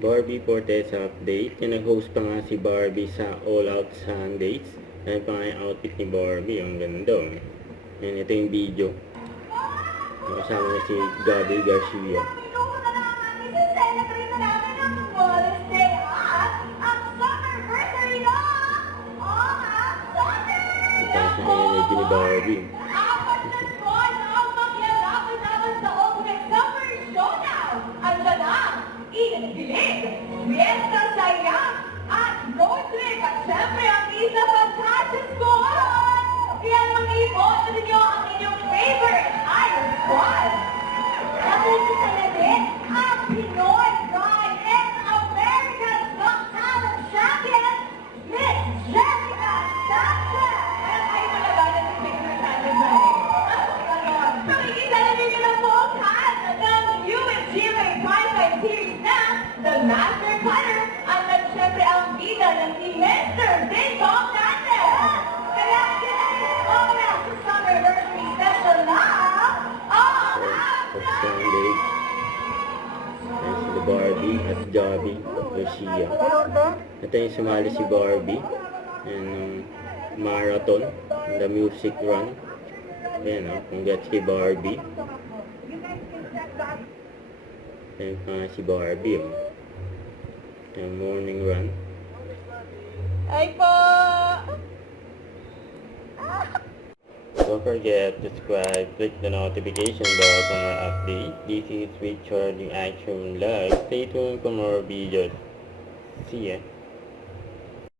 Barbie Fortes update. Nag-host pa nga si Barbie sa All Out Sundays. Ayan pa nga yung outfit ni Barbie. Ang ganda. Ayan, ito yung video. Kasama na si Gabi Garcia. Ito sa energy ni Barbie. Fiesta saya at road trip at syempre ang isa fantastic squad! Kaya mag-i-vote ninyo ang inyong favorite Iron Squad! Nakikisaya din ang Pinoy Pride and American Got Talent Champion, Miss Jessica Sanchez! Kaya kayo malaganan si Victor Sanchez na rin. Makikita na ninyo na po ang cast ng USGA Pride Series na The Master Cutter at syempre ang bida ng si Mr. Dingdong Hernandez. Kaya kinahit na sa Summer Anniversary Special na Of Sunday. Ayan si Barbie at Gabi Garcia. Ito yung sumali si Barbie. Ayan yung marathon. The music run. Ayan o. Congrats kay Barbie. Ayan pa nga si Barbie o. Ayan, morning run. Ay po! Don't forget to subscribe, click the notification bell for more updates. This is Richard in Action Live. Stay tuned for more videos. See ya.